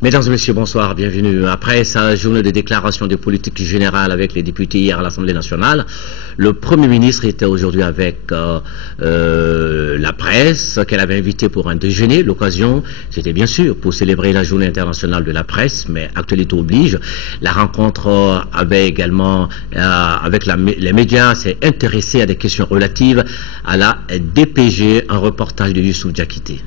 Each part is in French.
Mesdames et messieurs, bonsoir, bienvenue. Après sa journée de déclaration de politique générale avec les députés hier à l'Assemblée nationale, le Premier ministre était aujourd'hui avec la presse qu'elle avait invitée pour un déjeuner. L'occasion, c'était bien sûr pour célébrer la journée internationale de la presse, mais actualité oblige. La rencontre avait également, avec les médias, s'est intéressée à des questions relatives à la DPG, un reportage de Youssouf Diakité.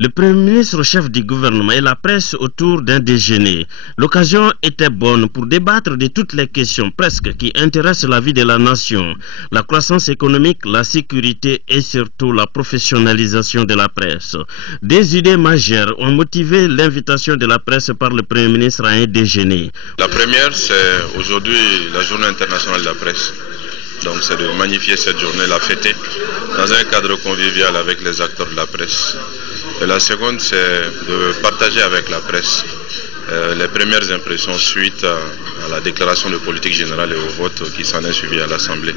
Le Premier ministre, chef du gouvernement et la presse autour d'un déjeuner. L'occasion était bonne pour débattre de toutes les questions presque qui intéressent la vie de la nation. La croissance économique, la sécurité et surtout la professionnalisation de la presse. Des idées majeures ont motivé l'invitation de la presse par le Premier ministre à un déjeuner. La première, c'est aujourd'hui la journée internationale de la presse. Donc c'est de magnifier cette journée, la fêter dans un cadre convivial avec les acteurs de la presse. Et la seconde, c'est de partager avec la presse les premières impressions suite à la déclaration de politique générale et au vote qui s'en est suivi à l'Assemblée.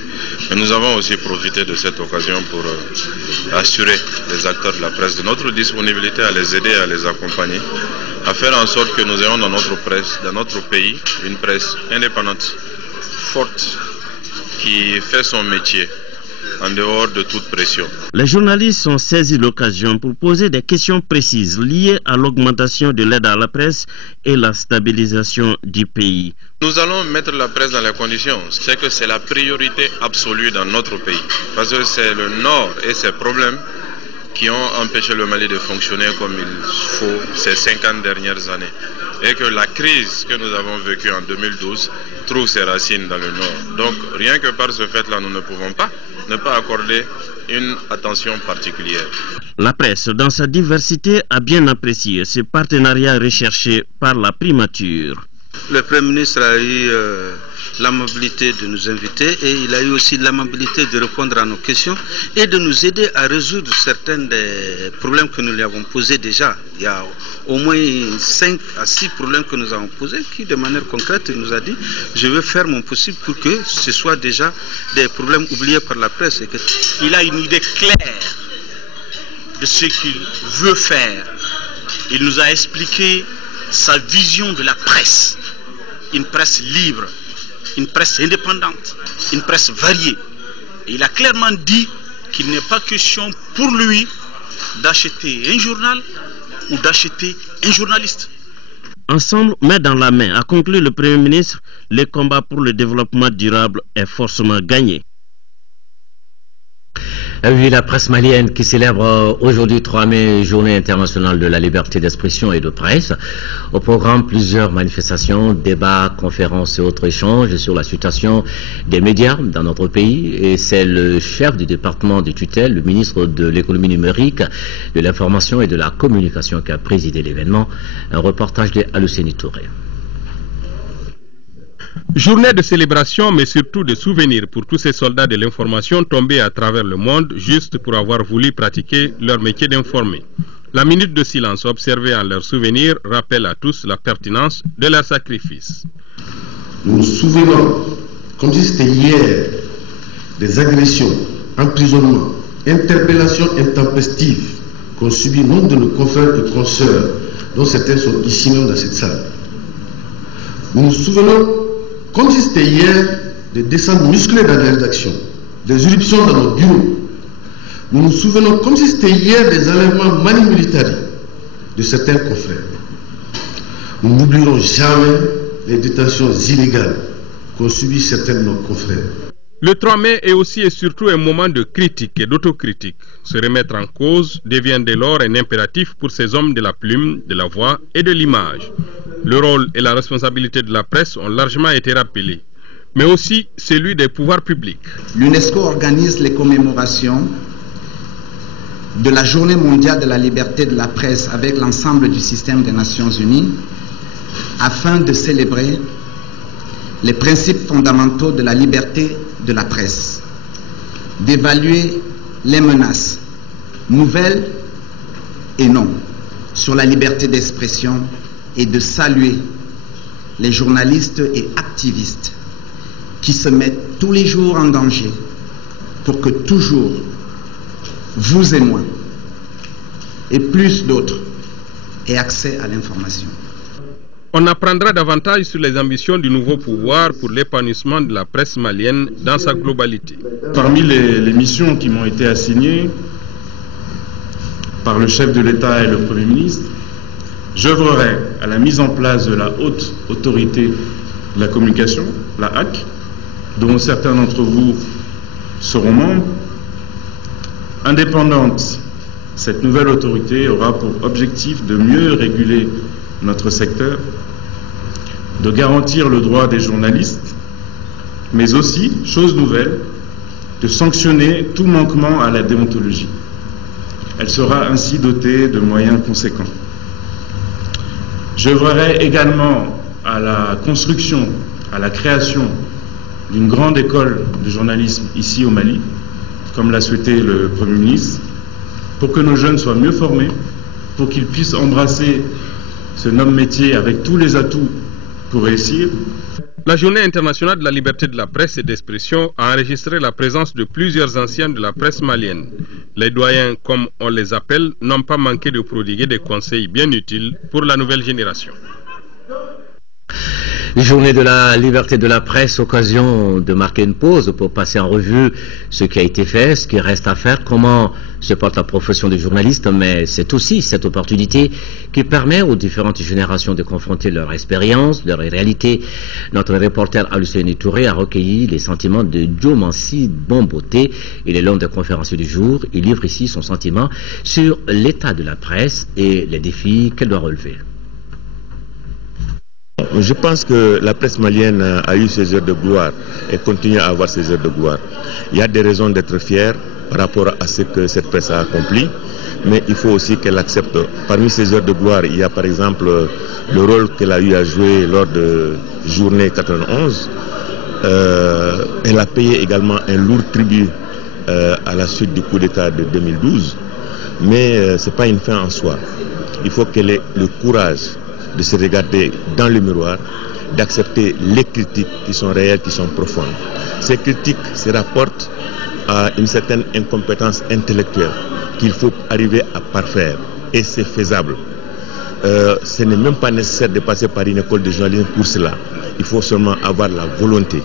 Mais nous avons aussi profité de cette occasion pour assurer les acteurs de la presse de notre disponibilité à les aider, à les accompagner, à faire en sorte que nous ayons dans notre presse, dans notre pays, une presse indépendante, forte, qui fait son métier en dehors de toute pression. Les journalistes ont saisi l'occasion pour poser des questions précises liées à l'augmentation de l'aide à la presse et la stabilisation du pays. Nous allons mettre la presse dans les conditions. C'est que c'est la priorité absolue dans notre pays. Parce que c'est le Nord et ses problèmes qui ont empêché le Mali de fonctionner comme il faut ces 50 dernières années. Et que la crise que nous avons vécue en 2012 trouve ses racines dans le Nord. Donc rien que par ce fait-là, nous ne pouvons pas ne pas accorder une attention particulière. La presse, dans sa diversité, a bien apprécié ce partenariat recherché par la primature. Le Premier ministre a eu l'amabilité de nous inviter et il a eu aussi l'amabilité de répondre à nos questions et de nous aider à résoudre certains des problèmes que nous lui avons posés déjà. Il y a au moins 5 à 6 problèmes que nous avons posés qui, de manière concrète, nous a dit « je vais faire mon possible pour que ce soit déjà des problèmes oubliés par la presse. » Il a une idée claire de ce qu'il veut faire. Il nous a expliqué sa vision de la presse. Une presse libre, une presse indépendante, une presse variée. Et il a clairement dit qu'il n'est pas question pour lui d'acheter un journal ou d'acheter un journaliste. Ensemble, main dans la main, a conclu le Premier ministre, le combat pour le développement durable est forcément gagné. Oui, la presse malienne qui célèbre aujourd'hui 3 mai, journée internationale de la liberté d'expression et de presse. Au programme, plusieurs manifestations, débats, conférences et autres échanges sur la situation des médias dans notre pays. Et c'est le chef du département de tutelle, le ministre de l'économie numérique, de l'information et de la communication qui a présidé l'événement. Un reportage de Aluseni Touré. Journée de célébration, mais surtout de souvenirs pour tous ces soldats de l'information tombés à travers le monde juste pour avoir voulu pratiquer leur métier d'informer. La minute de silence observée en leur souvenir rappelle à tous la pertinence de leur sacrifice. Nous nous souvenons, comme si c'était hier, des agressions, emprisonnements, interpellations intempestives qu'ont subi nombre de nos confrères et consoeurs, dont certains sont ici même dans cette salle. Nous nous souvenons, comme si c'était hier, des descentes musclées dans les rédactions, des irruptions dans nos bureaux. Nous nous souvenons, comme si c'était hier, des enlèvements manu militari de certains confrères. Nous n'oublierons jamais les détentions illégales qu'ont subi certains de nos confrères. Le 3 mai est aussi et surtout un moment de critique et d'autocritique. Se remettre en cause devient dès lors un impératif pour ces hommes de la plume, de la voix et de l'image. Le rôle et la responsabilité de la presse ont largement été rappelés, mais aussi celui des pouvoirs publics. L'UNESCO organise les commémorations de la Journée mondiale de la liberté de la presse avec l'ensemble du système des Nations Unies afin de célébrer les principes fondamentaux de la liberté de la presse, d'évaluer les menaces, nouvelles et non, sur la liberté d'expression et de saluer les journalistes et activistes qui se mettent tous les jours en danger pour que toujours vous et moi et plus d'autres et accès à l'information. On apprendra davantage sur les ambitions du nouveau pouvoir pour l'épanouissement de la presse malienne dans sa globalité. Parmi les missions qui m'ont été assignées par le chef de l'État et le Premier ministre, j'œuvrerai à la mise en place de la haute autorité de la communication, la HAC, dont certains d'entre vous seront membres. Indépendante, cette nouvelle autorité aura pour objectif de mieux réguler notre secteur, de garantir le droit des journalistes, mais aussi, chose nouvelle, de sanctionner tout manquement à la déontologie. Elle sera ainsi dotée de moyens conséquents. J'œuvrerai également à la construction, à la création d'une grande école de journalisme ici au Mali, comme l'a souhaité le Premier ministre, pour que nos jeunes soient mieux formés, pour qu'ils puissent embrasser ce noble métier avec tous les atouts pour réussir. La Journée internationale de la liberté de la presse et d'expression a enregistré la présence de plusieurs anciens de la presse malienne. Les doyens, comme on les appelle, n'ont pas manqué de prodiguer des conseils bien utiles pour la nouvelle génération. Journée de la liberté de la presse, occasion de marquer une pause pour passer en revue ce qui a été fait, ce qui reste à faire, comment se porte la profession de journaliste, mais c'est aussi cette opportunité qui permet aux différentes générations de confronter leur expérience, leur réalité. Notre reporter Alucéni Touré a recueilli les sentiments de Diomansi Bomboté. Il est l'homme de conférence du jour. Il livre ici son sentiment sur l'état de la presse et les défis qu'elle doit relever. Je pense que la presse malienne a eu ses heures de gloire et continue à avoir ses heures de gloire. Il y a des raisons d'être fier par rapport à ce que cette presse a accompli, mais il faut aussi qu'elle accepte. Parmi ces heures de gloire, il y a par exemple le rôle qu'elle a eu à jouer lors de journée 91. Elle a payé également un lourd tribut à la suite du coup d'État de 2012, mais ce n'est pas une fin en soi. Il faut qu'elle ait le courage de se regarder dans le miroir, d'accepter les critiques qui sont réelles, qui sont profondes. Ces critiques se rapportent à une certaine incompétence intellectuelle qu'il faut arriver à parfaire, et c'est faisable. Ce n'est même pas nécessaire de passer par une école de journalisme pour cela. Il faut seulement avoir la volonté.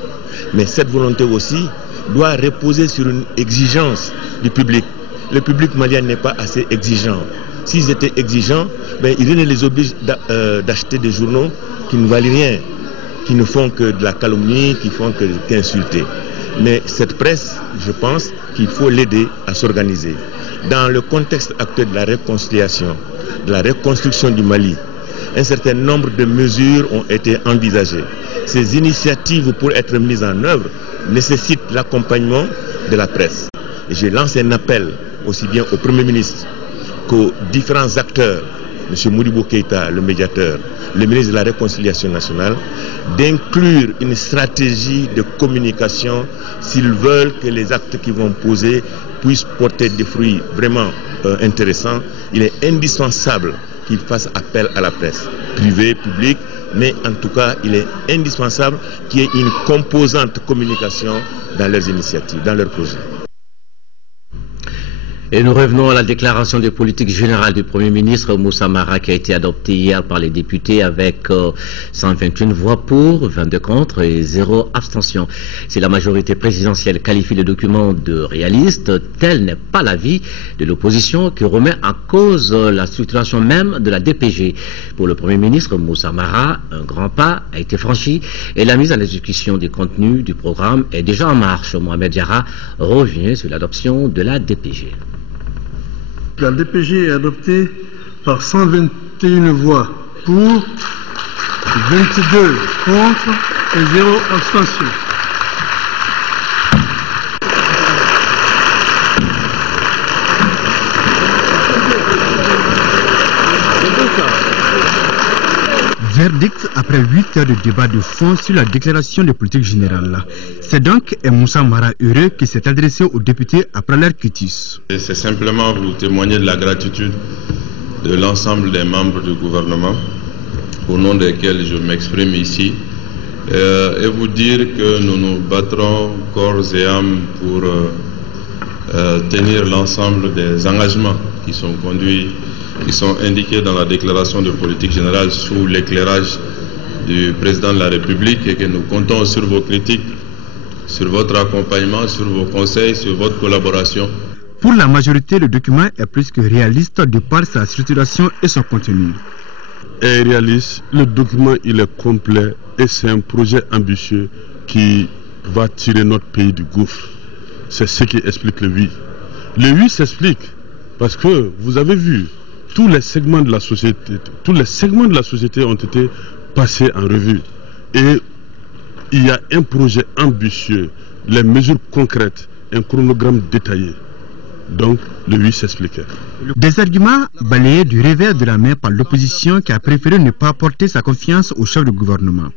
Mais cette volonté aussi doit reposer sur une exigence du public. Le public malien n'est pas assez exigeant. S'ils étaient exigeants, rien ne les oblige d'acheter des journaux qui ne valent rien, qui ne font que de la calomnie, qui font qu'insulter. Mais cette presse, je pense qu'il faut l'aider à s'organiser. Dans le contexte actuel de la réconciliation, de la reconstruction du Mali, un certain nombre de mesures ont été envisagées. Ces initiatives, pour être mises en œuvre, nécessitent l'accompagnement de la presse. Et je lance un appel aussi bien au Premier ministre qu'aux différents acteurs, M. Modibo Keïta, le médiateur, le ministre de la Réconciliation nationale, d'inclure une stratégie de communication s'ils veulent que les actes qu'ils vont poser puissent porter des fruits vraiment intéressants. Il est indispensable qu'ils fassent appel à la presse, privée, publique, mais en tout cas, il est indispensable qu'il y ait une composante communication dans leurs initiatives, dans leurs projets. Et nous revenons à la déclaration de politique générale du Premier ministre Moussa Mara qui a été adoptée hier par les députés avec 121 voix pour, 22 contre et 0 abstention. Si la majorité présidentielle qualifie le document de réaliste, tel n'est pas l'avis de l'opposition qui remet en cause la structuration même de la DPG. Pour le Premier ministre Moussa Mara, un grand pas a été franchi et la mise en exécution du contenu du programme est déjà en marche. Mohamed Diarra revient sur l'adoption de la DPG. La DPG est adoptée par 121 voix pour, 22 contre et 0 abstention. Verdict après 8 heures de débat de fond sur la déclaration de politique générale. C'est donc Moussa Mara heureux qui s'est adressé aux députés après leur quitus. C'est simplement vous témoigner de la gratitude de l'ensemble des membres du gouvernement, au nom desquels je m'exprime ici, et vous dire que nous nous battrons corps et âme pour tenir l'ensemble des engagements qui sont conduits qui sont indiqués dans la déclaration de politique générale sous l'éclairage du président de la République et que nous comptons sur vos critiques, sur votre accompagnement, sur vos conseils, sur votre collaboration. Pour la majorité, le document est plus que réaliste de par sa structuration et son contenu. Est réaliste, le document il est complet et c'est un projet ambitieux qui va tirer notre pays du gouffre. C'est ce qui explique le oui. Le oui s'explique parce que vous avez vu, tous les segments de la société ont été passés en revue. Et il y a un projet ambitieux, les mesures concrètes, un chronogramme détaillé. Donc, le oui s'expliquait. Des arguments balayés du revers de la main par l'opposition qui a préféré ne pas apporter sa confiance au chef du gouvernement.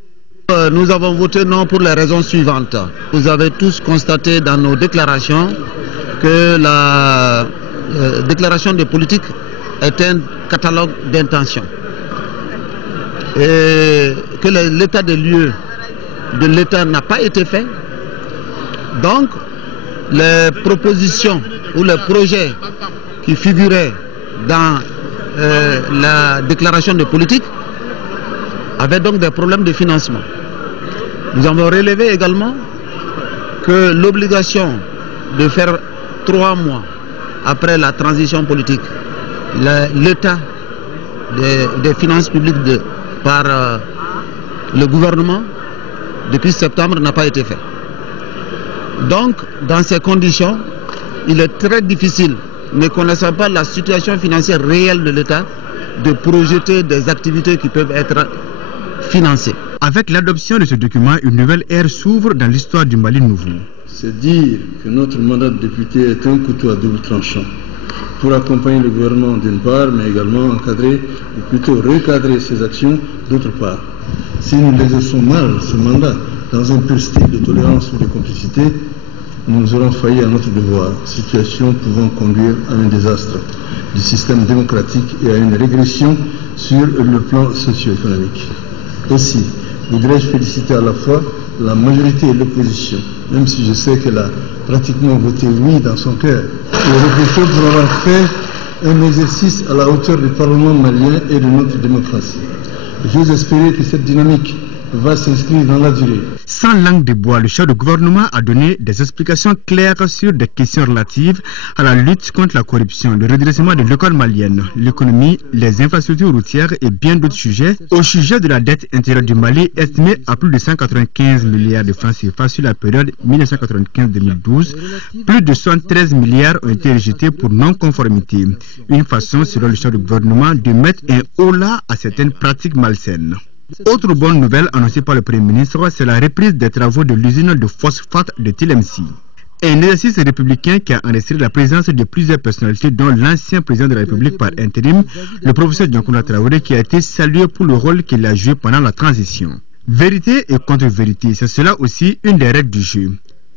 Nous avons voté non pour les raisons suivantes. Vous avez tous constaté dans nos déclarations que la déclaration de politique est un catalogue d'intentions. Et que l'état des lieux de l'État n'a pas été fait. Donc, les propositions ou les projets qui figuraient dans la déclaration de politique avaient donc des problèmes de financement. Nous avons relevé également que l'obligation de faire 3 mois après la transition politique, l'état des finances publiques par le gouvernement depuis septembre n'a pas été fait. Donc, dans ces conditions, il est très difficile, ne connaissant pas la situation financière réelle de l'État, de projeter des activités qui peuvent être financées. Avec l'adoption de ce document, une nouvelle ère s'ouvre dans l'histoire du Mali nouveau. C'est dire que notre mandat de député est un couteau à double tranchant pour accompagner le gouvernement d'une part, mais également encadrer, ou plutôt recadrer ses actions d'autre part. Si nous exerçons mal ce mandat dans un pur style de tolérance ou de complicité, nous aurons failli à notre devoir, situation pouvant conduire à un désastre du système démocratique et à une régression sur le plan socio-économique. Aussi, voudrais-je féliciter à la fois la majorité et l'opposition, même si je sais qu'elle a pratiquement voté oui dans son cœur, et l'opposition pour avoir fait un exercice à la hauteur du Parlement malien et de notre démocratie. J'ose espérer que cette dynamique va s'inscrire dans la durée. Sans langue de bois, le chef du gouvernement a donné des explications claires sur des questions relatives à la lutte contre la corruption, le redressement de l'école malienne, l'économie, les infrastructures routières et bien d'autres sujets. Au sujet de la dette intérieure du Mali, estimée à plus de 195 milliards de francs CFA sur la période 1995-2012, plus de 73 milliards ont été rejetés pour non-conformité. Une façon, selon le chef du gouvernement, de mettre un holà à certaines pratiques malsaines. Autre bonne nouvelle annoncée par le Premier ministre, c'est la reprise des travaux de l'usine de phosphate de Tilemsi. Un exercice républicain qui a enregistré la présence de plusieurs personnalités, dont l'ancien président de la République par intérim, le professeur Diankouna Traoré, qui a été salué pour le rôle qu'il a joué pendant la transition. Vérité et contre-vérité, c'est cela aussi une des règles du jeu.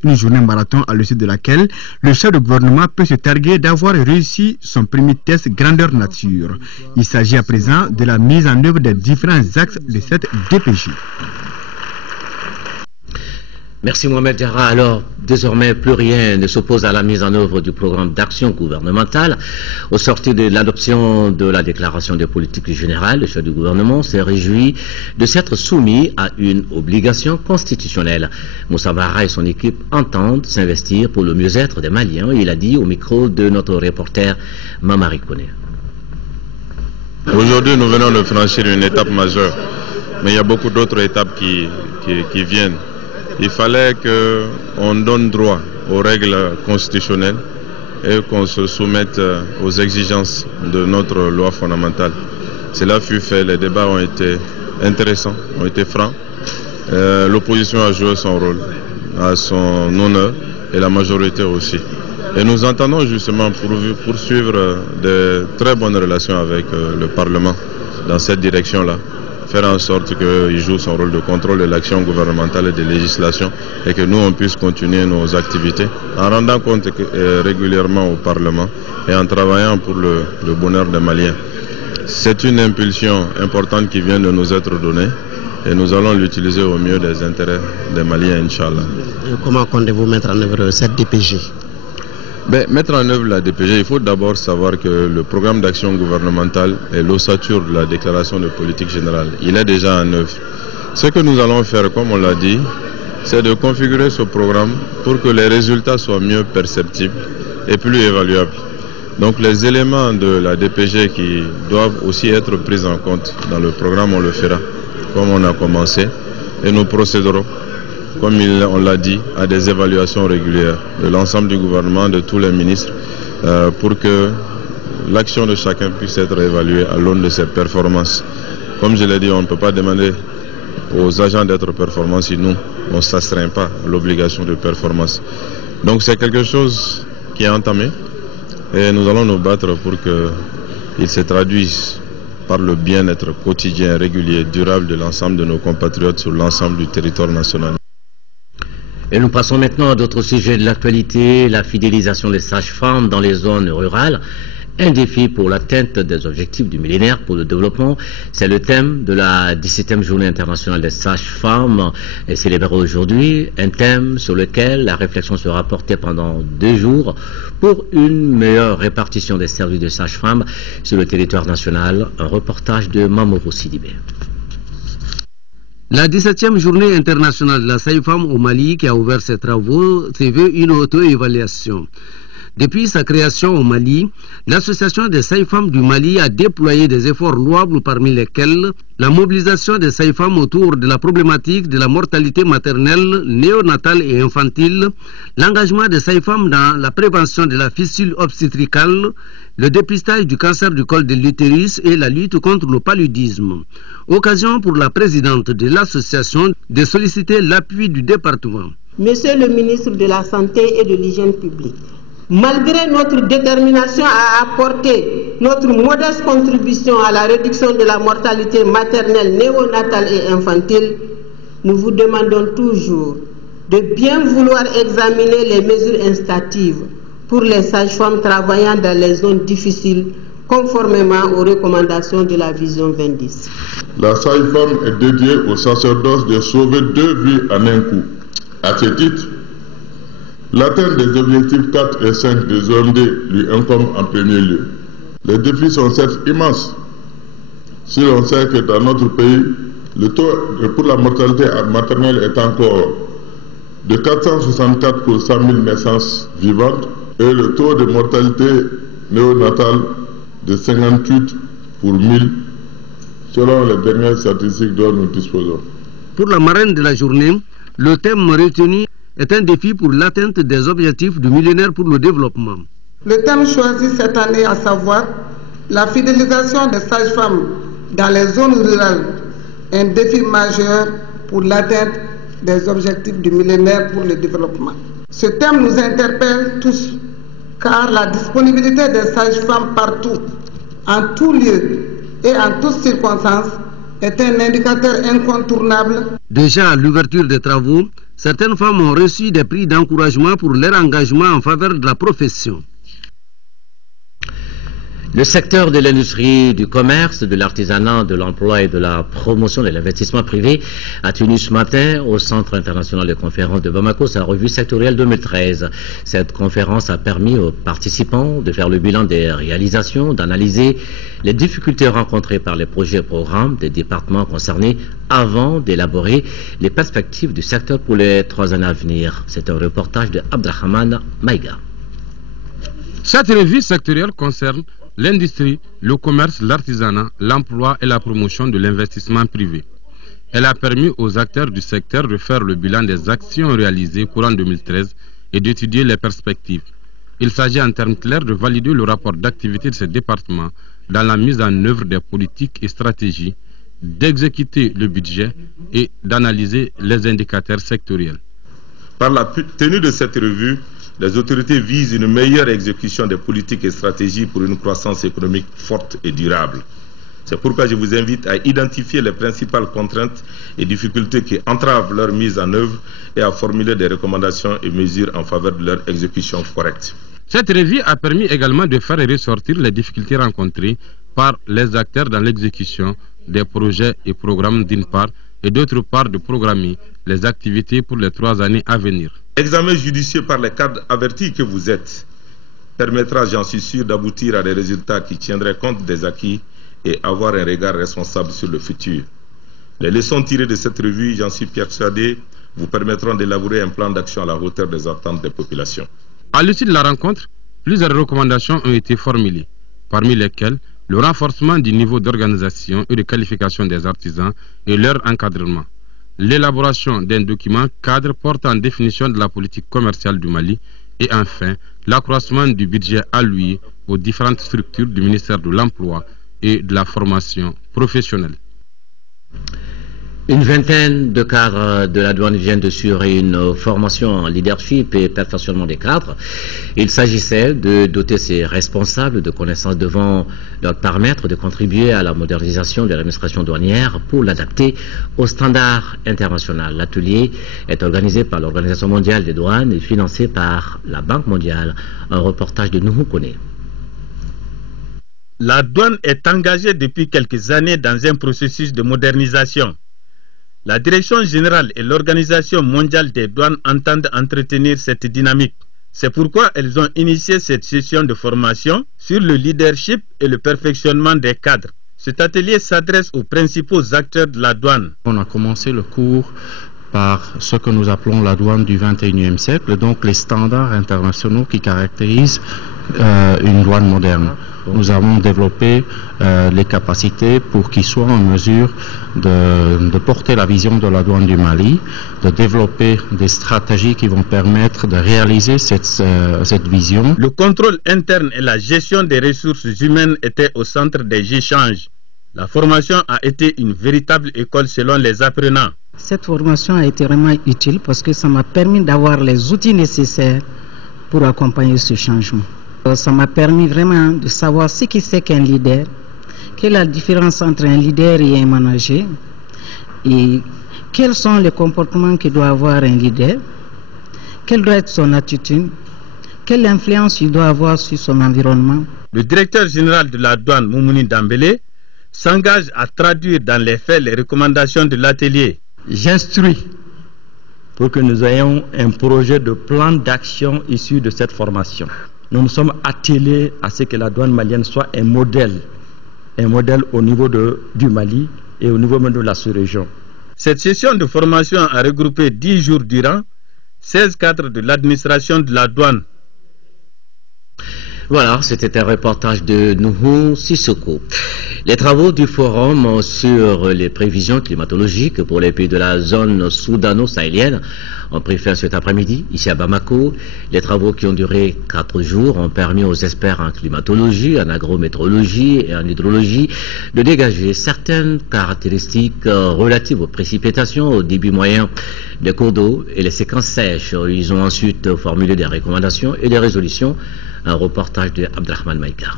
Une journée marathon à l'issue de laquelle le chef de gouvernement peut se targuer d'avoir réussi son premier test grandeur nature. Il s'agit à présent de la mise en œuvre des différents axes de cette DPG. Merci Mohamed Diarra. Alors, désormais, plus rien ne s'oppose à la mise en œuvre du programme d'action gouvernementale. Au sortir de l'adoption de la déclaration de politique générale, le chef du gouvernement s'est réjoui de s'être soumis à une obligation constitutionnelle. Moussa Mara et son équipe entendent s'investir pour le mieux-être des Maliens. Il a dit au micro de notre reporter Mamari Kone. Aujourd'hui, nous venons de franchir une étape majeure, mais il y a beaucoup d'autres étapes qui viennent. Il fallait qu'on donne droit aux règles constitutionnelles et qu'on se soumette aux exigences de notre loi fondamentale. Cela fut fait, les débats ont été intéressants, ont été francs. L'opposition a joué son rôle, à son honneur, et la majorité aussi. Et nous entendons justement poursuivre de très bonnes relations avec le Parlement dans cette direction-là. Faire en sorte qu'il joue son rôle de contrôle de l'action gouvernementale et de législation et que nous, on puisse continuer nos activités en rendant compte régulièrement au Parlement et en travaillant pour le bonheur des Maliens. C'est une impulsion importante qui vient de nous être donnée et nous allons l'utiliser au mieux des intérêts des Maliens, Inch'Allah. Comment comptez-vous mettre en œuvre cette DPG? Mettre en œuvre la DPG, il faut d'abord savoir que le programme d'action gouvernementale est l'ossature de la déclaration de politique générale. Il est déjà en œuvre. Ce que nous allons faire, comme on l'a dit, c'est de configurer ce programme pour que les résultats soient mieux perceptibles et plus évaluables. Donc les éléments de la DPG qui doivent aussi être pris en compte dans le programme, on le fera comme on a commencé et nous procéderons, comme on l'a dit, à des évaluations régulières de l'ensemble du gouvernement, de tous les ministres, pour que l'action de chacun puisse être évaluée à l'aune de ses performances. Comme je l'ai dit, on ne peut pas demander aux agents d'être performants si nous, on ne s'astreint pas à l'obligation de performance. Donc c'est quelque chose qui est entamé et nous allons nous battre pour qu'il se traduise par le bien-être quotidien, régulier, durable de l'ensemble de nos compatriotes sur l'ensemble du territoire national. Et nous passons maintenant à d'autres sujets de l'actualité, la fidélisation des sages-femmes dans les zones rurales. Un défi pour l'atteinte des objectifs du millénaire pour le développement. C'est le thème de la 17e journée internationale des sages-femmes célébrée aujourd'hui. Un thème sur lequel la réflexion sera portée pendant 2 jours pour une meilleure répartition des services de sages-femmes sur le territoire national. Un reportage de Mamoru Sidibé. La 17e journée internationale de la sage-femme au Mali qui a ouvert ses travaux s'est vue une auto-évaluation. Depuis sa création au Mali, l'Association des sages-femmes du Mali a déployé des efforts louables parmi lesquels la mobilisation des sages-femmes autour de la problématique de la mortalité maternelle, néonatale et infantile, l'engagement des sages-femmes dans la prévention de la fistule obstétricale, le dépistage du cancer du col de l'utérus et la lutte contre le paludisme. Occasion pour la présidente de l'association de solliciter l'appui du département. Monsieur le ministre de la Santé et de l'Hygiène publique, malgré notre détermination à apporter notre modeste contribution à la réduction de la mortalité maternelle, néonatale et infantile, nous vous demandons toujours de bien vouloir examiner les mesures incitatives pour les sages-femmes travaillant dans les zones difficiles, conformément aux recommandations de la Vision 2010. La sage-femme est dédiée au sacerdoce de sauver 2 vies en un coup. À ce titre, l'atteinte des objectifs 4 et 5 des OMD lui incombe en premier lieu. Les défis sont certes immenses. Si l'on sait que dans notre pays, le taux pour la mortalité maternelle est encore de 464 pour 100 000 naissances vivantes et le taux de mortalité néonatale de 58 pour 1000 selon les dernières statistiques dont nous disposons. Pour la marraine de la journée, le thème retenu est un défi pour l'atteinte des objectifs du millénaire pour le développement. Le thème choisi cette année, à savoir la fidélisation des sages-femmes dans les zones rurales, est un défi majeur pour l'atteinte des objectifs du millénaire pour le développement. Ce thème nous interpelle tous, car la disponibilité des sages-femmes partout, en tout lieu et en toutes circonstances, est un indicateur incontournable. Déjà à l'ouverture des travaux, certaines femmes ont reçu des prix d'encouragement pour leur engagement en faveur de la profession. Le secteur de l'industrie, du commerce, de l'artisanat, de l'emploi et de la promotion de l'investissement privé a tenu ce matin au Centre international de conférences de Bamako sa revue sectorielle 2013. Cette conférence a permis aux participants de faire le bilan des réalisations, d'analyser les difficultés rencontrées par les projets et programmes des départements concernés avant d'élaborer les perspectives du secteur pour les 3 années à venir. C'est un reportage de Abdrahman Maïga. Cette revue sectorielle concerne l'industrie, le commerce, l'artisanat, l'emploi et la promotion de l'investissement privé. Elle a permis aux acteurs du secteur de faire le bilan des actions réalisées courant 2013 et d'étudier les perspectives. Il s'agit en termes clairs de valider le rapport d'activité de ces départements dans la mise en œuvre des politiques et stratégies, d'exécuter le budget et d'analyser les indicateurs sectoriels. Par la tenue de cette revue, les autorités visent une meilleure exécution des politiques et stratégies pour une croissance économique forte et durable. C'est pourquoi je vous invite à identifier les principales contraintes et difficultés qui entravent leur mise en œuvre et à formuler des recommandations et mesures en faveur de leur exécution correcte. Cette revue a permis également de faire ressortir les difficultés rencontrées par les acteurs dans l'exécution des projets et programmes d'une part et d'autre part de programmer les activités pour les 3 années à venir. Examen judicieux par les cadres avertis que vous êtes permettra, j'en suis sûr, d'aboutir à des résultats qui tiendraient compte des acquis et avoir un regard responsable sur le futur. Les leçons tirées de cette revue, j'en suis persuadé, vous permettront d'élaborer un plan d'action à la hauteur des attentes des populations. À l'issue de la rencontre, plusieurs recommandations ont été formulées, parmi lesquelles le renforcement du niveau d'organisation et de qualification des artisans et leur encadrement, l'élaboration d'un document cadre portant définition de la politique commerciale du Mali et enfin l'accroissement du budget alloué aux différentes structures du ministère de l'Emploi et de la formation professionnelle. Une vingtaine de cadres de la douane viennent de suivre une formation en leadership et perfectionnement des cadres. Il s'agissait de doter ces responsables de connaissances devant leur permettre de contribuer à la modernisation de l'administration douanière pour l'adapter aux standards internationaux. L'atelier est organisé par l'Organisation mondiale des douanes et financé par la Banque mondiale. Un reportage de Nuhu Kone. La douane est engagée depuis quelques années dans un processus de modernisation. La Direction générale et l'Organisation mondiale des douanes entendent entretenir cette dynamique. C'est pourquoi elles ont initié cette session de formation sur le leadership et le perfectionnement des cadres. Cet atelier s'adresse aux principaux acteurs de la douane. On a commencé le cours par ce que nous appelons la douane du 21e siècle, donc les standards internationaux qui caractérisent une douane moderne. Nous avons développé les capacités pour qu'ils soient en mesure de porter la vision de la douane du Mali, de développer des stratégies qui vont permettre de réaliser cette vision. Le contrôle interne et la gestion des ressources humaines étaient au centre des échanges. La formation a été une véritable école selon les apprenants. Cette formation a été vraiment utile parce que ça m'a permis d'avoir les outils nécessaires pour accompagner ce changement. Ça m'a permis vraiment de savoir ce que c'est qu'un leader, quelle est la différence entre un leader et un manager, et quels sont les comportements que doit avoir un leader, quelle doit être son attitude, quelle influence il doit avoir sur son environnement. Le directeur général de la douane, Moumouni Dambélé, s'engage à traduire dans les faits les recommandations de l'atelier. J'instruis pour que nous ayons un projet de plan d'action issu de cette formation. Nous nous sommes attelés à ce que la douane malienne soit un modèle au niveau du Mali et au niveau même de la sous-région. Cette session de formation a regroupé 10 jours durant 16 cadres de l'administration de la douane. Voilà, c'était un reportage de Nuhu Sissoko. Les travaux du forum sur les prévisions climatologiques pour les pays de la zone soudano-sahélienne ont pris fin cet après-midi, ici à Bamako. Les travaux qui ont duré 4 jours ont permis aux experts en climatologie, en agrométéorologie et en hydrologie de dégager certaines caractéristiques relatives aux précipitations, au débit moyen des cours d'eau et les séquences sèches. Ils ont ensuite formulé des recommandations et des résolutions. Un reportage de Abdrahman Maïka.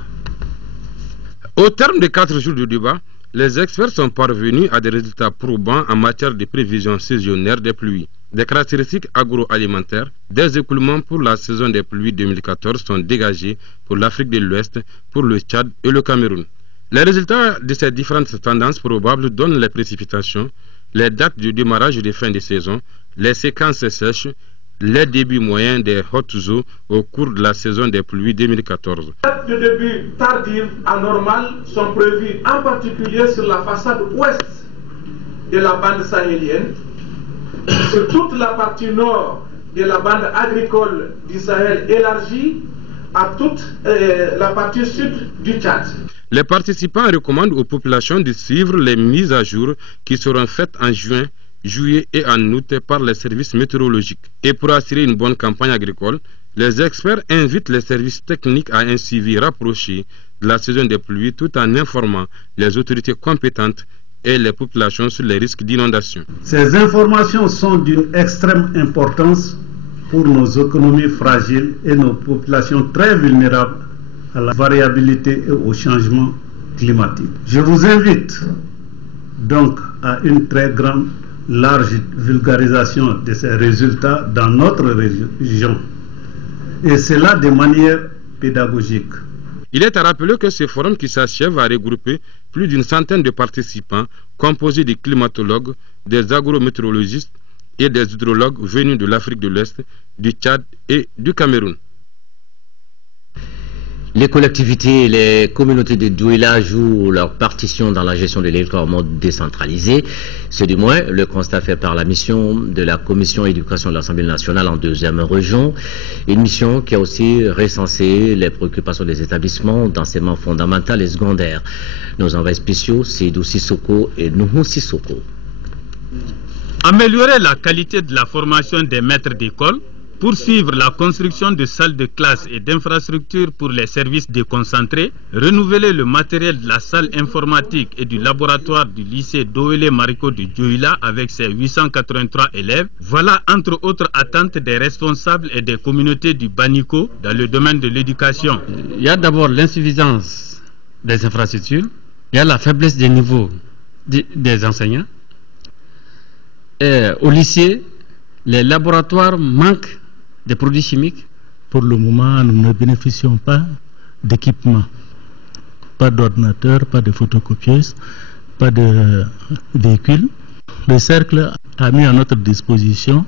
Au terme de 4 jours de débat, les experts sont parvenus à des résultats probants en matière de prévision saisonnière des pluies. Des caractéristiques agroalimentaires, des écoulements pour la saison des pluies 2014 sont dégagés pour l'Afrique de l'Ouest, pour le Tchad et le Cameroun. Les résultats de ces différentes tendances probables donnent les précipitations, les dates de démarrage et de fin de saison, les séquences sèches, les débuts moyens des hautes eaux au cours de la saison des pluies 2014. Les dates de début tardives anormales sont prévues en particulier sur la façade ouest de la bande sahélienne, sur toute la partie nord de la bande agricole du Sahel élargie à toute la partie sud du Tchad. Les participants recommandent aux populations de suivre les mises à jour qui seront faites en juin, juillet et en août par les services météorologiques. Et pour assurer une bonne campagne agricole, les experts invitent les services techniques à un suivi rapproché de la saison des pluies tout en informant les autorités compétentes et les populations sur les risques d'inondation. Ces informations sont d'une extrême importance pour nos économies fragiles et nos populations très vulnérables à la variabilité et au changement climatique. Je vous invite donc à une très large vulgarisation de ces résultats dans notre région, et cela de manière pédagogique. Il est à rappeler que ce forum qui s'achève a regroupé plus d'une centaine de participants composés de climatologues, des agrométéorologistes et des hydrologues venus de l'Afrique de l'Est, du Tchad et du Cameroun. Les collectivités et les communautés de Douala jouent leur partition dans la gestion de l'électorat en mode décentralisé. C'est du moins le constat fait par la mission de la commission éducation de l'Assemblée nationale en 2e région. Une mission qui a aussi recensé les préoccupations des établissements d'enseignement fondamental et secondaire. Nos envoyés spéciaux, Seydou Sissoko et Nuhu Sissoko. Améliorer la qualité de la formation des maîtres d'école, poursuivre la construction de salles de classe et d'infrastructures pour les services déconcentrés, renouveler le matériel de la salle informatique et du laboratoire du lycée Doélé Mariko de Douala avec ses 883 élèves, voilà entre autres attentes des responsables et des communautés du Baniko dans le domaine de l'éducation. Il y a d'abord l'insuffisance des infrastructures, il y a la faiblesse des niveaux des enseignants. Et au lycée, les laboratoires manquent des produits chimiques. Pour le moment, nous ne bénéficions pas d'équipement, pas d'ordinateur, pas de photocopieuses, pas de véhicules. Le cercle a mis à notre disposition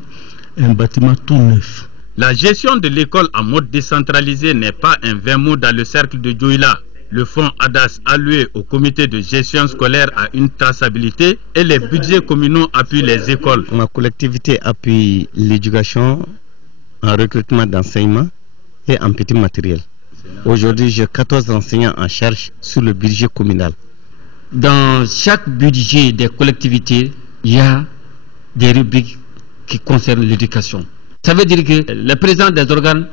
un bâtiment tout neuf. La gestion de l'école en mode décentralisé n'est pas un vain mot dans le cercle de Douala. Le fonds ADAS alloué au comité de gestion scolaire a une traçabilité et les budgets communaux appuient les écoles. Ma collectivité appuie l'éducation en recrutement d'enseignants et en petit matériel. Aujourd'hui, j'ai 14 enseignants en charge sur le budget communal. Dans chaque budget des collectivités, il y a des rubriques qui concernent l'éducation. Ça veut dire que les présidents des organes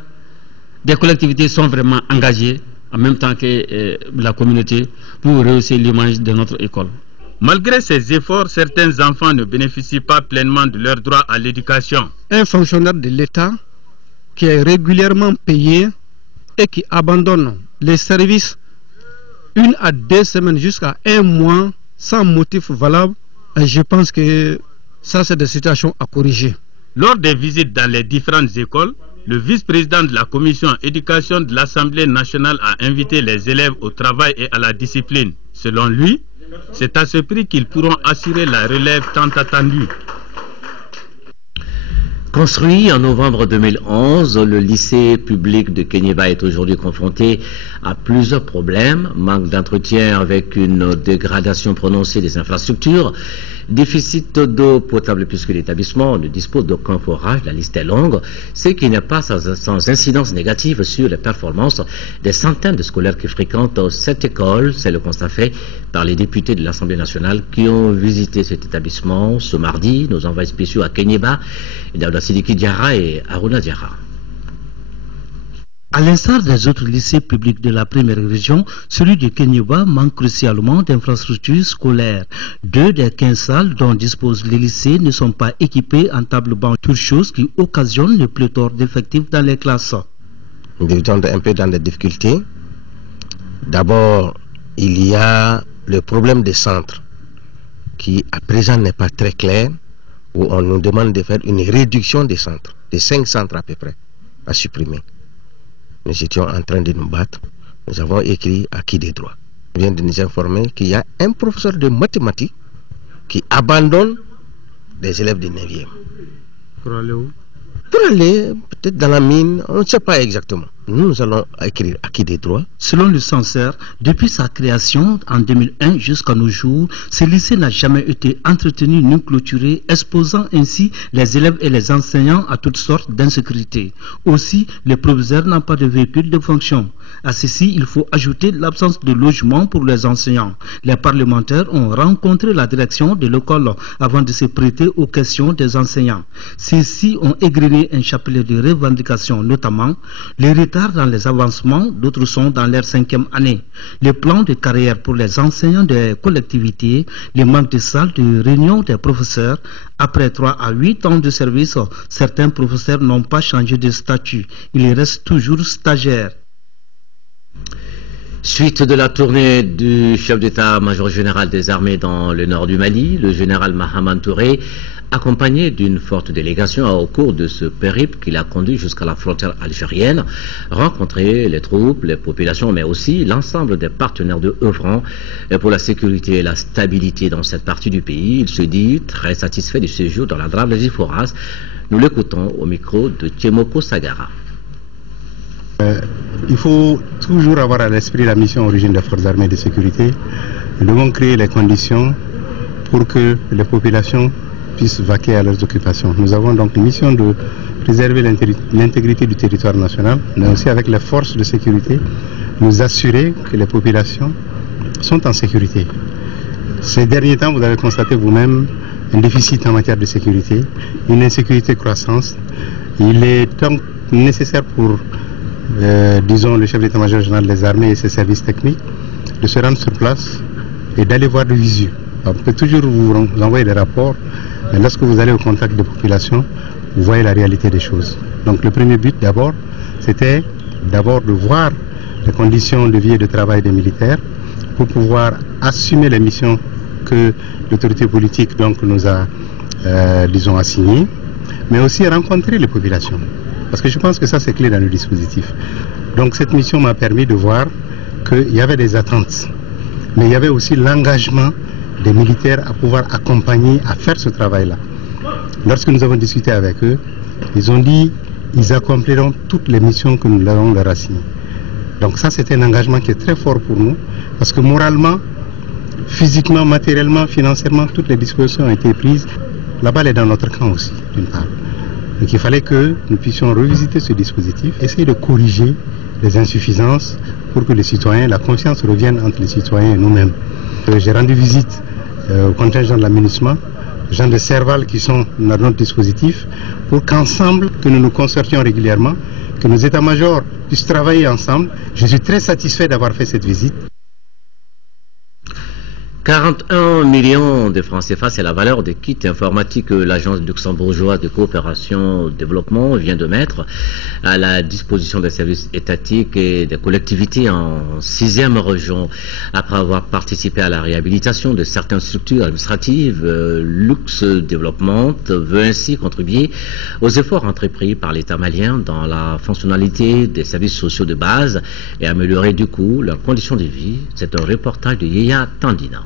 des collectivités sont vraiment engagés en même temps que la communauté pour rehausser l'image de notre école. Malgré ces efforts, certains enfants ne bénéficient pas pleinement de leur droit à l'éducation. Un fonctionnaire de l'État qui est régulièrement payé et qui abandonne les services 1 à 2 semaines jusqu'à 1 mois sans motif valable, et je pense que ça c'est des situations à corriger. Lors des visites dans les différentes écoles, le vice-président de la commission éducation de l'Assemblée nationale a invité les élèves au travail et à la discipline. Selon lui, c'est à ce prix qu'ils pourront assurer la relève tant attendue. Construit en novembre 2011, le lycée public de Kenyeba est aujourd'hui confronté à plusieurs problèmes. Manque d'entretien avec une dégradation prononcée des infrastructures, déficit d'eau potable puisque l'établissement ne dispose d'aucun forage, la liste est longue, ce qui n'est pas sans incidence négative sur les performances des centaines de scolaires qui fréquentent cette école. C'est le constat fait par les députés de l'Assemblée nationale qui ont visité cet établissement ce mardi. Nos envoyés spéciaux à Kenyeba, Daouda Sidiki Diarra et Aruna Diarra. À l'instar des autres lycées publics de la première région, celui de Kenyeba manque crucialement d'infrastructures scolaires. 2 des 15 salles dont disposent les lycées ne sont pas équipées en table-banc, toute chose qui occasionne le pléthore d'effectifs dans les classes. Nous vivons un peu dans des difficultés. D'abord, il y a le problème des centres qui à présent n'est pas très clair, où on nous demande de faire une réduction des centres, de 5 centres à peu près, à supprimer. Nous étions en train de nous battre. Nous avons écrit à qui des droits. On vient de nous informer qu'il y a un professeur de mathématiques qui abandonne des élèves de 9e. Pour aller où? Pour aller peut-être dans la mine, on ne sait pas exactement. Nous allons écrire à qui des droits. Selon le censeur, depuis sa création en 2001 jusqu'à nos jours, ce lycée n'a jamais été entretenu ni clôturé, exposant ainsi les élèves et les enseignants à toutes sortes d'insécurité. Aussi, les professeurs n'ont pas de véhicule de fonction. À ceci, il faut ajouter l'absence de logement pour les enseignants. Les parlementaires ont rencontré la direction de l'école avant de se prêter aux questions des enseignants. Ceux-ci ont égrené un chapelet de revendications, notamment les retards dans les avancements, d'autres sont dans leur 5e année. Les plans de carrière pour les enseignants des collectivités, le manque de salles de réunion des professeurs. Après 3 à 8 ans de service, certains professeurs n'ont pas changé de statut. Ils restent toujours stagiaires. Suite de la tournée du chef d'état-major général des armées dans le nord du Mali, le général Mahaman Touré, accompagné d'une forte délégation, a au cours de ce périple qui l'a conduit jusqu'à la frontière algérienne, rencontré les troupes, les populations, mais aussi l'ensemble des partenaires de œuvrant pour la sécurité et la stabilité dans cette partie du pays. Il se dit très satisfait du séjour dans la Drave des Iforas. Nous l'écoutons au micro de Tiemoko Sagara. Il faut toujours avoir à l'esprit la mission origine des forces armées de sécurité. Nous devons créer les conditions pour que les populations puissent vaquer à leurs occupations. Nous avons donc une mission de préserver l'intégrité du territoire national, mais aussi avec les forces de sécurité, nous assurer que les populations sont en sécurité. Ces derniers temps, vous avez constaté vous-même un déficit en matière de sécurité, une insécurité croissante. Il est donc nécessaire pour, disons, le chef d'état-major général des armées et ses services techniques de se rendre sur place et d'aller voir de visu. On peut toujours vous envoyer des rapports, mais lorsque vous allez au contact des populations, vous voyez la réalité des choses. Donc le premier but d'abord, c'était d'abord de voir les conditions de vie et de travail des militaires pour pouvoir assumer les missions que l'autorité politique donc, nous a, disons, assignées, mais aussi rencontrer les populations. Parce que je pense que ça c'est clé dans le dispositif. Donc cette mission m'a permis de voir qu'il y avait des attentes, mais il y avait aussi l'engagement des militaires à pouvoir accompagner, à faire ce travail-là. Lorsque nous avons discuté avec eux, ils ont dit qu'ils accompliront toutes les missions que nous leur avons assignées. Donc ça c'est un engagement qui est très fort pour nous, parce que moralement, physiquement, matériellement, financièrement, toutes les dispositions ont été prises. La balle est dans notre camp aussi, d'une part. Donc il fallait que nous puissions revisiter ce dispositif, essayer de corriger les insuffisances pour que les citoyens, la confiance revienne entre les citoyens et nous-mêmes. J'ai rendu visite au contingent de l'aménagement, les gens de Serval qui sont dans notre dispositif, pour qu'ensemble, que nous nous concertions régulièrement, que nos états-majors puissent travailler ensemble. Je suis très satisfait d'avoir fait cette visite. 41 millions de francs CFA, c'est la valeur des kits informatiques que l'agence luxembourgeoise de coopération au développement vient de mettre à la disposition des services étatiques et des collectivités en 6e région. Après avoir participé à la réhabilitation de certaines structures administratives, Lux Développement veut ainsi contribuer aux efforts entrepris par l'État malien dans la fonctionnalité des services sociaux de base et améliorer du coup leurs conditions de vie. C'est un reportage de Yaya Tandina.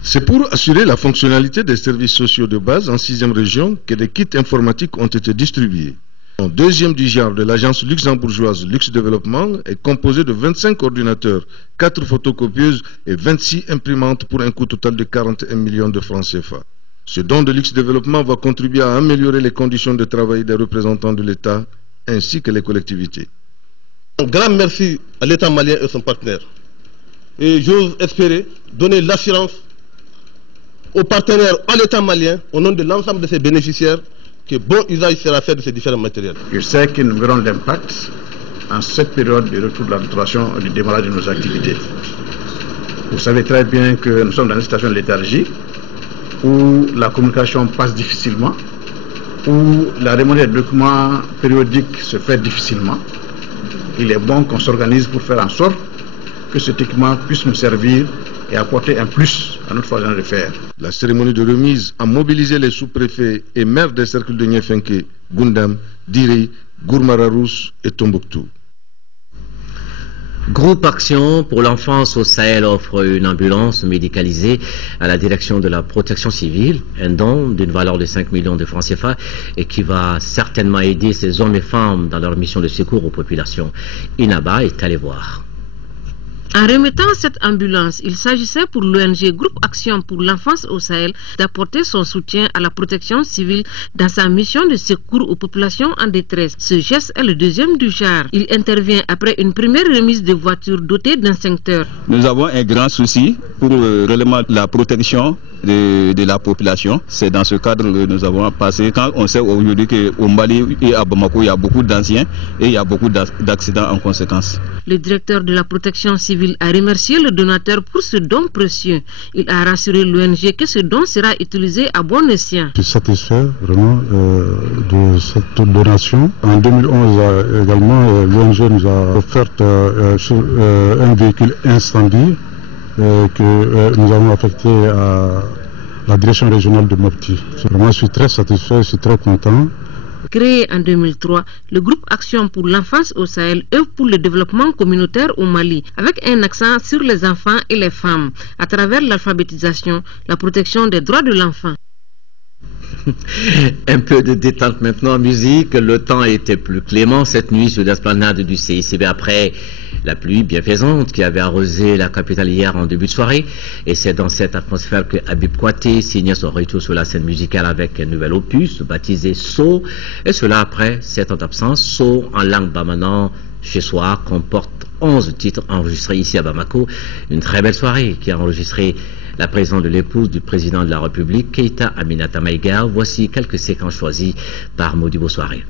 C'est pour assurer la fonctionnalité des services sociaux de base en 6e région que des kits informatiques ont été distribués. Le deuxième du genre de l'agence luxembourgeoise Lux Développement est composé de 25 ordinateurs, 4 photocopieuses et 26 imprimantes pour un coût total de 41 millions de francs CFA. Ce don de Lux Développement va contribuer à améliorer les conditions de travail des représentants de l'État ainsi que les collectivités. Un grand merci à l'État malien et son partenaire. Et j'ose espérer donner l'assurance aux partenaires, à l'État malien, au nom de l'ensemble de ses bénéficiaires, que bon usage sera fait de ces différents matériels. Je sais que nous verrons l'impact en cette période de retour de la restauration et du démarrage de nos activités. Vous savez très bien que nous sommes dans une situation de léthargie où la communication passe difficilement, où la remontée des documents périodiques se fait difficilement. Il est bon qu'on s'organise pour faire en sorte que cet équipement puisse nous servir et apporter un plus à notre façon de faire. La cérémonie de remise a mobilisé les sous-préfets et maires des cercles de Niefenke, Gundam, Diré, Gourmararous et Tombouctou. Groupe Action pour l'enfance au Sahel offre une ambulance médicalisée à la direction de la protection civile, un don d'une valeur de 5 millions de francs CFA et qui va certainement aider ces hommes et femmes dans leur mission de secours aux populations. Inaba est allé voir. En remettant cette ambulance, il s'agissait pour l'ONG Groupe Action pour l'enfance au Sahel d'apporter son soutien à la protection civile dans sa mission de secours aux populations en détresse. Ce geste est le deuxième du genre. Il intervient après une première remise de voitures dotées d'instincteurs. Nous avons un grand souci pour réellement la protection de la population. C'est dans ce cadre que nous avons passé. Quand on sait aujourd'hui qu'au Mali et à Bamako, il y a beaucoup d'anciens et il y a beaucoup d'accidents en conséquence. Le directeur de la protection civile a remercié le donateur pour ce don précieux. Il a rassuré l'ONG que ce don sera utilisé à bon escient. Je suis satisfait vraiment de cette donation. En 2011 également, l'ONG nous a offert un véhicule incendie que nous avons affecté à la direction régionale de Mopti. Vraiment, je suis très satisfait, je suis très content. Créé en 2003, le groupe Action pour l'enfance au Sahel œuvre pour le développement communautaire au Mali, avec un accent sur les enfants et les femmes, à travers l'alphabétisation, la protection des droits de l'enfant. Un peu de détente maintenant en musique. Le temps était plus clément cette nuit sur l'esplanade du CICB après La pluie bienfaisante qui avait arrosé la capitale hier en début de soirée. Et c'est dans cette atmosphère que Habib Kouyaté signait son retour sur la scène musicale avec un nouvel opus baptisé So. Et cela après 7 ans d'absence. So en langue bamanan chez soi comporte 11 titres enregistrés ici à Bamako. Une très belle soirée qui a enregistré la présence de l'épouse du président de la République, Keïta Aminata Maïga. Voici quelques séquences choisies par Modibo Soirée.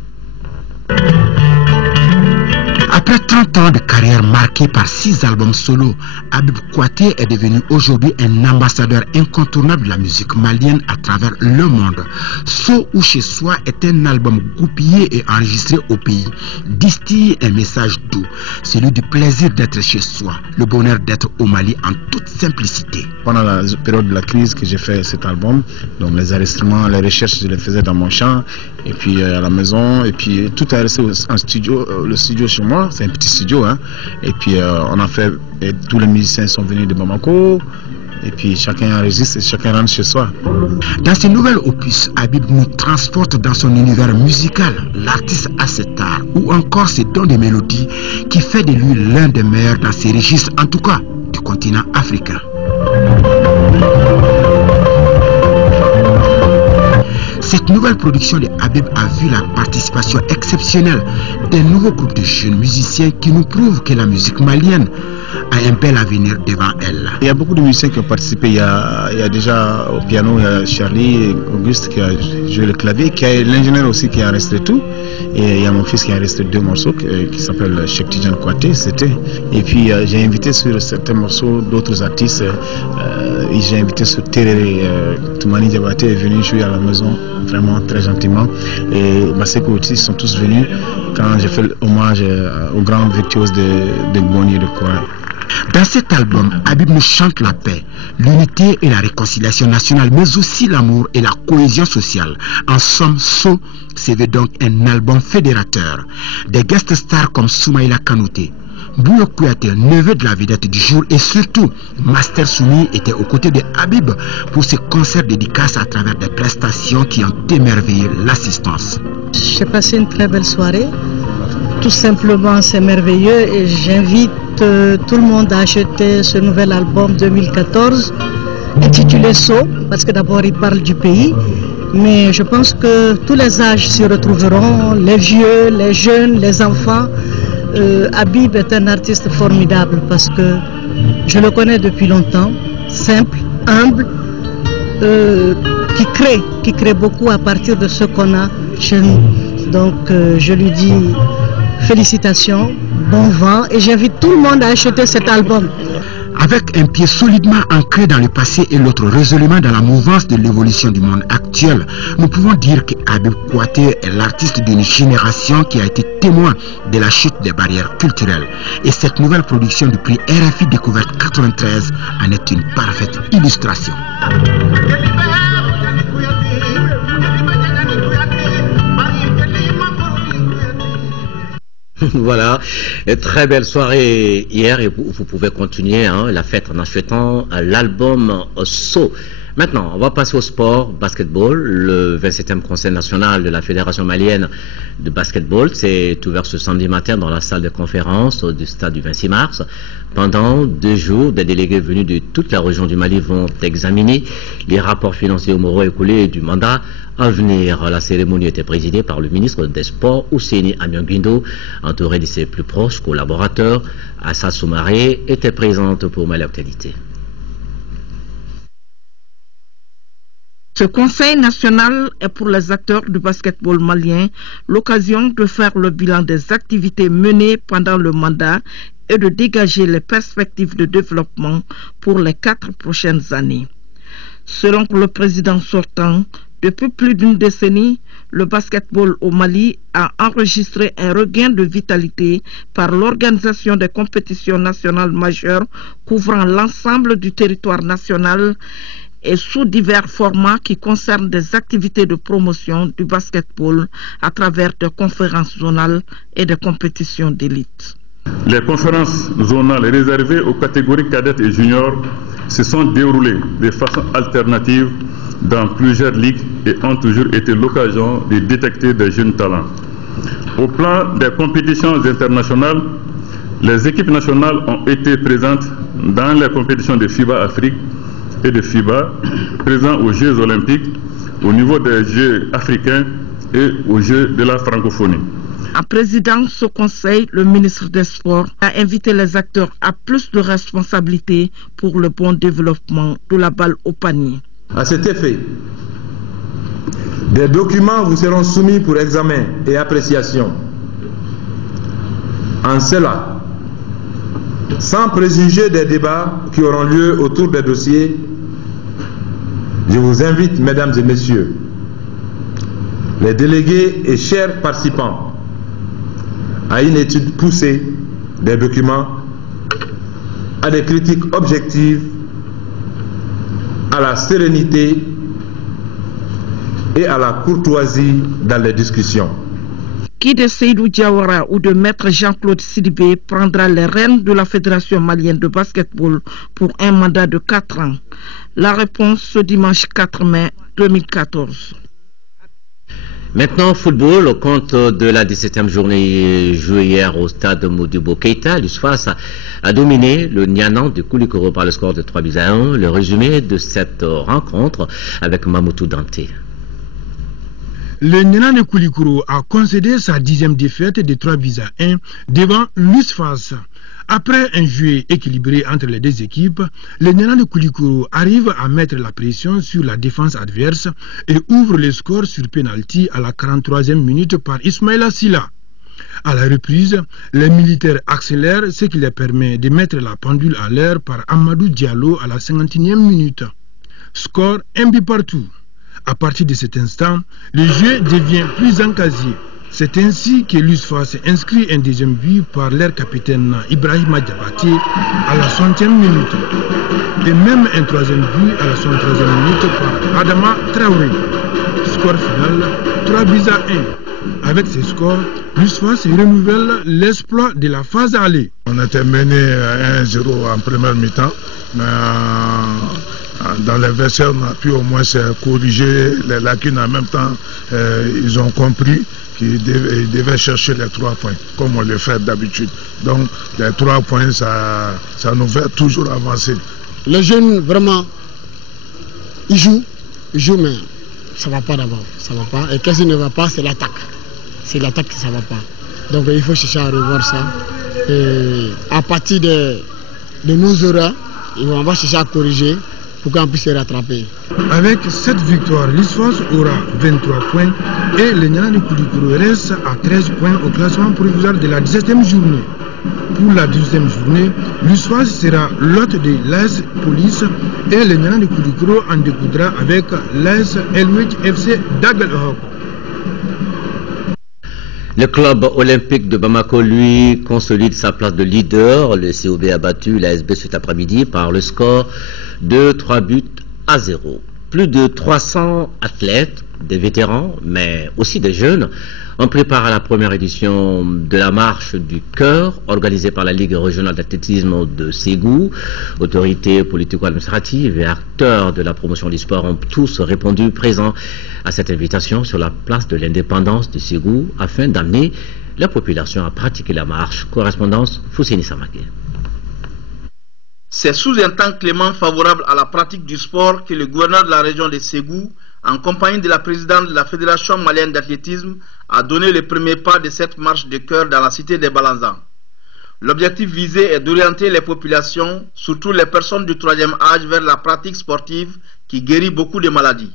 Après 30 ans de carrière marquée par 6 albums solo, Habib Kouyaté est devenu aujourd'hui un ambassadeur incontournable de la musique malienne à travers le monde. So ou Chez Soi est un album goupillé et enregistré au pays. Distille un message doux, celui du plaisir d'être chez soi, le bonheur d'être au Mali en toute simplicité. Pendant la période de la crise que j'ai fait cet album, donc les enregistrements, les recherches, je les faisais dans mon champ, et puis à la maison, et puis tout est resté en studio, le studio chez moi. C'est un petit studio, hein. Et puis on a fait, et tous les musiciens sont venus de Bamako, et puis chacun enregistre et chacun rentre chez soi. Dans ce nouvel opus, Habib nous transporte dans son univers musical. L'artiste a cet art, ou encore ses dons de mélodie, qui fait de lui l'un des meilleurs dans ses registres, en tout cas du continent africain. Cette nouvelle production de Habib a vu la participation exceptionnelle d'un nouveau groupe de jeunes musiciens qui nous prouvent que la musique malienne a un bel avenir devant elle. Il y a beaucoup de musiciens qui ont participé. Il y a déjà au piano, il y a Charlie, Auguste qui a joué le clavier, qui a l'ingénieur aussi qui a enregistré tout. Et il y a mon fils qui a enregistré 2 morceaux qui s'appellent Cheikh Tidiane Kouyaté, c'était. Et puis j'ai invité sur certains morceaux d'autres artistes. J'ai invité sur Terere, Toumani Diabaté est venu jouer à la maison, vraiment très gentiment. Et Maseko aussi sont tous venus quand j'ai fait l'hommage aux grands virtuoses de Boni et de Kouya. Dans cet album, Habib nous chante la paix, l'unité et la réconciliation nationale, mais aussi l'amour et la cohésion sociale. En somme, So se veut donc un album fédérateur. Des guest stars comme Soumaïla Kanouté, Bouyo Kouyaté, neveu de la vedette du jour, et surtout Master Soumi était aux côtés de Habib pour ce concert dédicace à travers des prestations qui ont émerveillé l'assistance. J'ai passé une très belle soirée. Tout simplement, c'est merveilleux et j'invite tout le monde à acheter ce nouvel album 2014 intitulé So, parce que d'abord il parle du pays, mais je pense que tous les âges s'y retrouveront, les vieux, les jeunes, les enfants. Habib est un artiste formidable parce que je le connais depuis longtemps, simple, humble, qui crée beaucoup à partir de ce qu'on a chez nous. Donc je lui dis félicitations, bon vent, et j'invite tout le monde à acheter cet album. Avec un pied solidement ancré dans le passé et l'autre résolument dans la mouvance de l'évolution du monde actuel, nous pouvons dire que Habib Kouyaté est l'artiste d'une génération qui a été témoin de la chute des barrières culturelles. Et cette nouvelle production du prix RFI Découverte 93 en est une parfaite illustration. Voilà, très belle soirée hier et vous pouvez continuer la fête en achetant l'album So. Maintenant, on va passer au sport, basketball. Le 27e conseil national de la Fédération malienne de basketball s'est ouvert ce samedi matin dans la salle de conférence du stade du 26 mars. Pendant 2 jours, des délégués venus de toute la région du Mali vont examiner les rapports financiers et moraux écoulés du mandat à venir. La cérémonie était présidée par le ministre des Sports, Ousseini Amianguindo, entouré de ses plus proches collaborateurs. Assa Soumaré était présente pour Mali Actualité. Ce conseil national est pour les acteurs du basketball malien l'occasion de faire le bilan des activités menées pendant le mandat et de dégager les perspectives de développement pour les 4 prochaines années. Selon le président sortant, depuis plus d'une décennie, le basketball au Mali a enregistré un regain de vitalité par l'organisation des compétitions nationales majeures couvrant l'ensemble du territoire national et sous divers formats qui concernent des activités de promotion du basketball à travers des conférences zonales et des compétitions d'élite. Les conférences zonales réservées aux catégories cadettes et juniors se sont déroulées de façon alternative dans plusieurs ligues et ont toujours été l'occasion de détecter des jeunes talents. Au plan des compétitions internationales, Les équipes nationales ont été présentes dans les compétitions de FIBA Afrique et de FIBA, présents aux Jeux olympiques, au niveau des Jeux africains et aux Jeux de la francophonie. En présidant ce conseil, le ministre des Sports a invité les acteurs à plus de responsabilités pour le bon développement de la balle au panier. À cet effet, des documents vous seront soumis pour examen et appréciation. En cela, sans préjuger des débats qui auront lieu autour des dossiers, je vous invite, mesdames et messieurs, les délégués et chers participants, à une étude poussée des documents, à des critiques objectives, à la sérénité et à la courtoisie dans les discussions. Qui de Seydou Diawara ou de Maître Jean-Claude Sidibé prendra les rênes de la Fédération malienne de basketball pour un mandat de 4 ans? La réponse ce dimanche 4 mai 2014. Maintenant, football, au compte de la 17e journée jouée hier au stade Modibo Keïta, l'USFAS a dominé le Nianan de Koulikoro par le score de 3-1. Le résumé de cette rencontre avec Mamoutou Dante. Le Nianan de Koulikoro a concédé sa 10e défaite de 3-1 devant l'USFAS. Après un jeu équilibré entre les deux équipes, le Nianan de Koulikoro arrive à mettre la pression sur la défense adverse et ouvre le score sur penalty à la 43e minute par Ismaïla Silla. À la reprise, les militaires accélèrent, ce qui leur permet de mettre la pendule à l'heure par Amadou Diallo à la 51e minute. Score 1 but partout. À partir de cet instant, le jeu devient plus encasier. C'est ainsi que l'USFAS inscrit un deuxième but par leur capitaine Ibrahima Diabaté à la 60e minute. Et même un troisième but à la 63e minute par Adama Traoré. Score final 3-1. Avec ces scores, l'USFAS renouvelle l'exploit de la phase aller. On était mené 1-0 en première mi-temps, mais dans les vestiaires, on a pu au moins corriger les lacunes. En même temps, ils ont compris qu'ils devaient chercher les 3 points, comme on le fait d'habitude. Donc, les 3 points, ça nous fait toujours avancer. Les jeunes, vraiment, ils jouent, mais ça ne va pas d'abord. Ça va pas. Et qu'est-ce qui ne va pas, c'est l'attaque. C'est l'attaque qui ne va pas. Donc, il faut chercher à revoir ça. Et à partir de nos erreurs, on va chercher à corriger pour qu'on puisse se rattraper. Avec cette victoire, l'USFAS aura 23 points et le Nianan de Koulikoro reste à 13 points au classement provisoire de la 17e journée. Pour la 12e journée, l'USFAS sera l'hôte de l'AS Police et le Nianan de Koulikoro en découdra avec l'AS Elwich FC d'Aguelhok. Le club olympique de Bamako, lui, consolide sa place de leader. Le COB a battu l'ASB cet après-midi par le score de 3-0. Plus de 300 athlètes, des vétérans, mais aussi des jeunes, on prépare la première édition de la marche du cœur organisée par la Ligue régionale d'athlétisme de Ségou. Autorités politico-administratives et acteurs de la promotion du sport ont tous répondu présents à cette invitation sur la place de l'indépendance de Ségou afin d'amener la population à pratiquer la marche. Correspondance Foussini Samaké. C'est sous un temps clément favorable à la pratique du sport que le gouverneur de la région de Ségou, en compagnie de la présidente de la Fédération malienne d'athlétisme, a donné le premier pas de cette marche de cœur dans la cité des Balanzans. L'objectif visé est d'orienter les populations, surtout les personnes du 3e âge, vers la pratique sportive qui guérit beaucoup de maladies.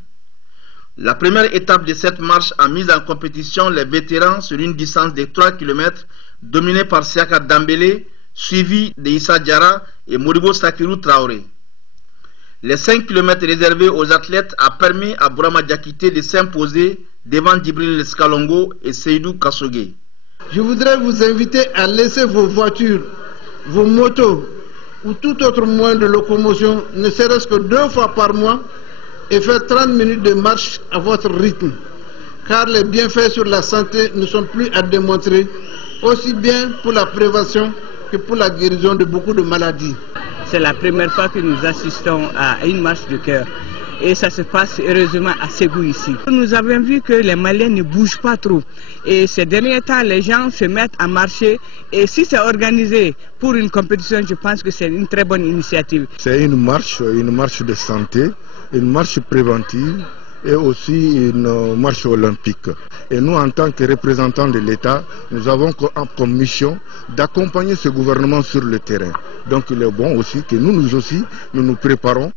La première étape de cette marche a mis en compétition les vétérans sur une distance de 3 km dominée par Siaka Dambélé, suivi de Issa Diarra et Modibo Sakirou Traoré. Les 5 km réservés aux athlètes a permis à Bourama Diakité de s'imposer devant Djibril Escalongo et Seydou Kassogué. Je voudrais vous inviter à laisser vos voitures, vos motos ou tout autre moyen de locomotion, ne serait-ce que 2 fois par mois, et faire 30 minutes de marche à votre rythme. Car les bienfaits sur la santé ne sont plus à démontrer, aussi bien pour la prévention que pour la guérison de beaucoup de maladies. C'est la première fois que nous assistons à une marche de cœur. et ça se passe heureusement à Ségou ici. Nous avons vu que les Maliens ne bougent pas trop et ces derniers temps les gens se mettent à marcher et si c'est organisé pour une compétition, je pense que c'est une très bonne initiative. C'est une marche de santé, une marche préventive et aussi une marche olympique. Et nous, en tant que représentants de l'État, nous avons comme mission d'accompagner ce gouvernement sur le terrain. Donc il est bon aussi que nous aussi, nous nous préparons.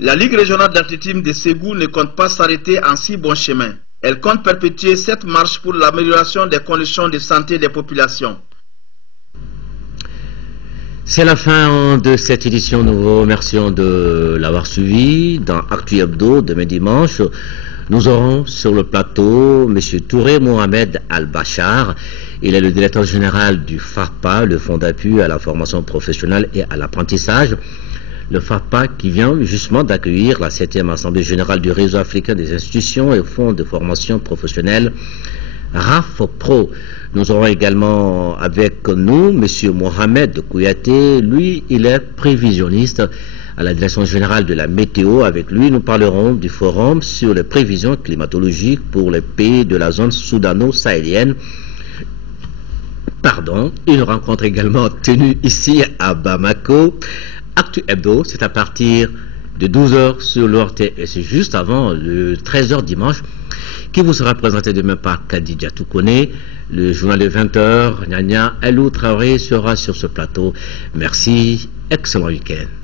La Ligue régionale d'athlétisme de Ségou ne compte pas s'arrêter en si bon chemin. Elle compte perpétuer cette marche pour l'amélioration des conditions de santé des populations. C'est la fin de cette édition. Nous vous remercions de l'avoir suivi. Dans Actu Hebdo, demain dimanche, nous aurons sur le plateau M. Touré Mohamed Al-Bachar. Il est le directeur général du FAFPA, le Fonds d'appui à la formation professionnelle et à l'apprentissage. Le FAFPA qui vient justement d'accueillir la 7e Assemblée générale du Réseau africain des institutions et fonds de formation professionnelle, RAFPRO. Nous aurons également avec nous M. Mohamed Kouyaté. Lui, il est prévisionniste à la direction générale de la météo. Avec lui, nous parlerons du forum sur les prévisions climatologiques pour les pays de la zone soudano-sahélienne. Une rencontre également tenue ici à Bamako. Actu Hebdo, c'est à partir de 12h sur l'ORT et c'est juste avant le 13h dimanche qui vous sera présenté demain par Kadidja Toukone. Le journal de 20h, Nyanya Elou Traoré sera sur ce plateau. Merci, excellent week-end.